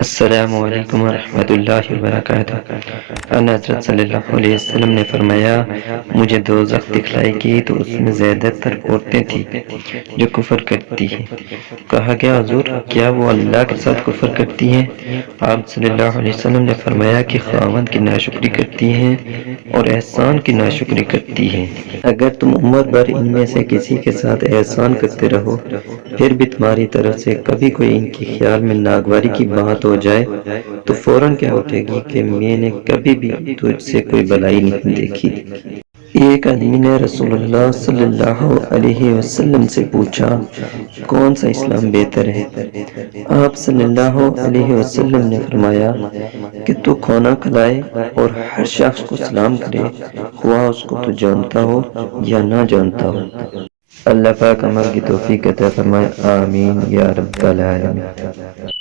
السلام علیکم ورحمۃ اللہ وبرکاتہ۔ ان حضرت صلی اللہ علیہ وسلم نے فرمایا، مجھے دوزخ دکھلائی گئی تو اس میں زیادہ تر عورتیں تھیں جو کفر کرتی ہیں۔ کہا گیا حضور کیا وہ اللہ کے ساتھ کفر کرتی ہیں؟ آپ صلی اللہ علیہ وسلم نے فرمایا کہ خاوند کی ناشکری کرتی ہیں اور احسان کی ناشکری کرتی ہیں۔ اگر تم عمر بھر ان میں سے کسی کے ساتھ احسان کرتے رہو، پھر بھی تمہاری طرف سے کبھی کوئی ان کے خیال میں ناگواری کی بات ہو جائے تو فوراً کیا اٹھے گی کہ میں نے کبھی بھی تجھ سے کوئی بلائی نہیں دیکھی۔ ایک آدمی نے رسول اللہ صلی اللہ علیہ وسلم سے پوچھا، کون سا اسلام بہتر ہے؟ آپ صلی اللہ علیہ وسلم نے فرمایا کہ تو کھانا کھلائے اور ہر شخص کو سلام کرے، خواہ اس کو تو جانتا ہو یا نہ جانتا ہو۔ اللہ پاک عمل کی توفیق عطا فرمائے، آمین یا رب العالمین۔